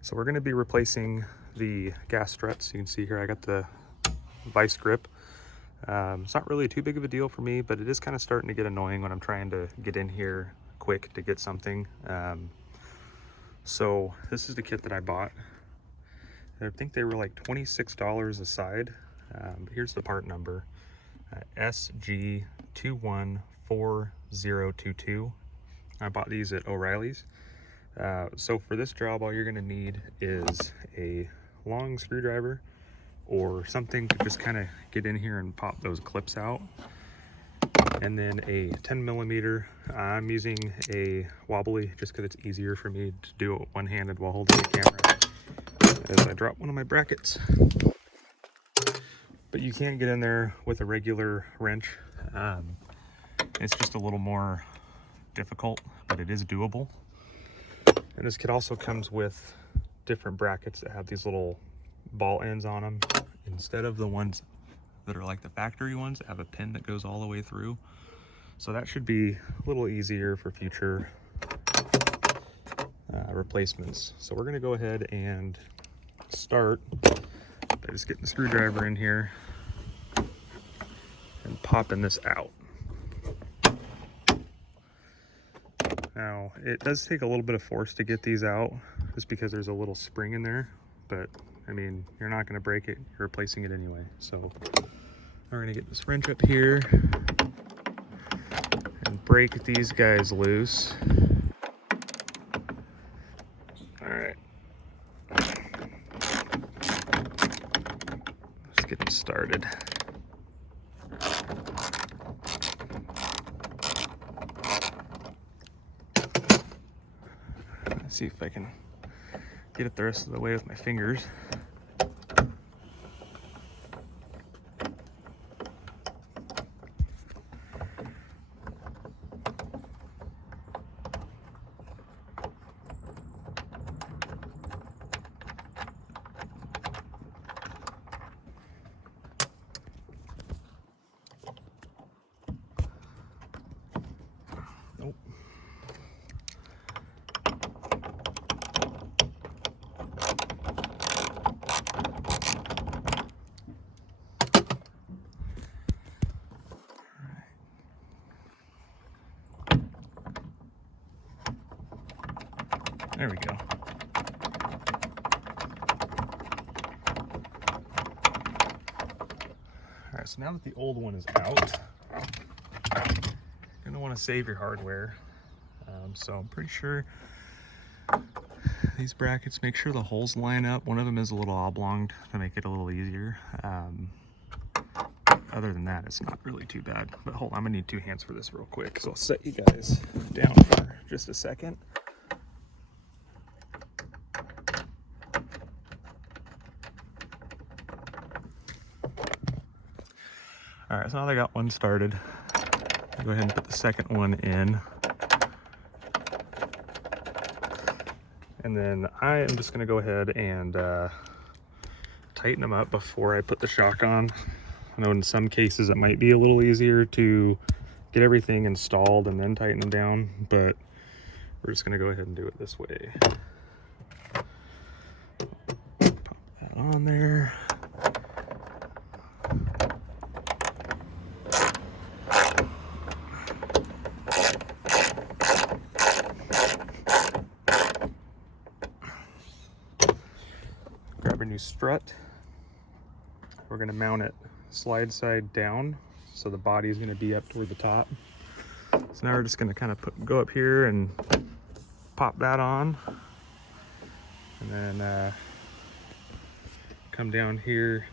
So we're going to be replacing the gas struts. You can see here I got the vice grip. It's not really too big of a deal for me, but it is kind of starting to get annoying when I'm trying to get in here quick to get something. So this is the kit that I bought. I think they were like $26 a side. But here's the part number, SG214022. I bought these at O'Reilly's. So for this job, all you're gonna need is a long screwdriver or something to just kind of get in here and pop those clips out. And then a 10mm. I'm using a wobbly just because it's easier for me to do it one-handed while holding the camera as I drop one of my brackets. But you can get in there with a regular wrench. It's just a little more difficult, but it is doable. And this kit also comes with different brackets that have these little ball ends on them instead of the ones that are like the factory ones that have a pin that goes all the way through. So that should be a little easier for future replacements. So we're gonna go ahead and start by just getting the screwdriver in here and popping this out. Now, it does take a little bit of force to get these out just because there's a little spring in there, but I mean, you're not gonna break it, you're replacing it anyway. So we're gonna get this wrench up here and break these guys loose. All right. Let's get them started. Let's see if I can get it the rest of the way with my fingers. Nope. There we go. All right, so now that the old one is out, you're gonna wanna save your hardware. So I'm pretty sure these brackets, make sure the holes line up. One of them is a little oblong to make it a little easier. Other than that, it's not really too bad. But hold on, I'm gonna need 2 hands for this real quick. So I'll set you guys down for just a second. All right, so now I got one started. I'll go ahead and put the second one in. And then I am just gonna go ahead and tighten them up before I put the shock on. I know in some cases it might be a little easier to get everything installed and then tighten them down, but we're just gonna go ahead and do it this way. Pop that on there. Grab a new strut. We're gonna mount it slide side down, so the body is gonna be up toward the top. So now we're just gonna kind of go up here and pop that on, and then come down here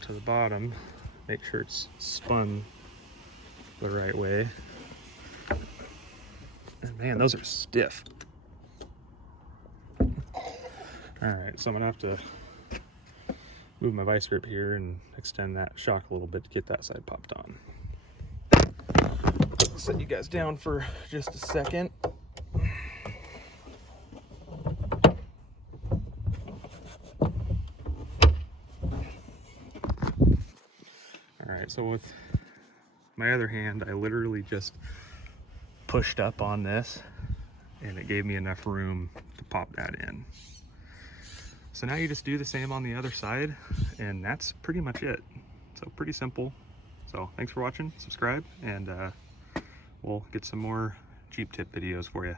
to the bottom, make sure it's spun the right way. And man, those are stiff. All right, so I'm gonna have to move my vice grip here and extend that shock a little bit to get that side popped on. I'll set you guys down for just a second. All right, so with my other hand, I literally just pushed up on this and it gave me enough room to pop that in. So now you just do the same on the other side, and that's pretty much it. So pretty simple. So thanks for watching, subscribe, and we'll get some more Jeep tip videos for you.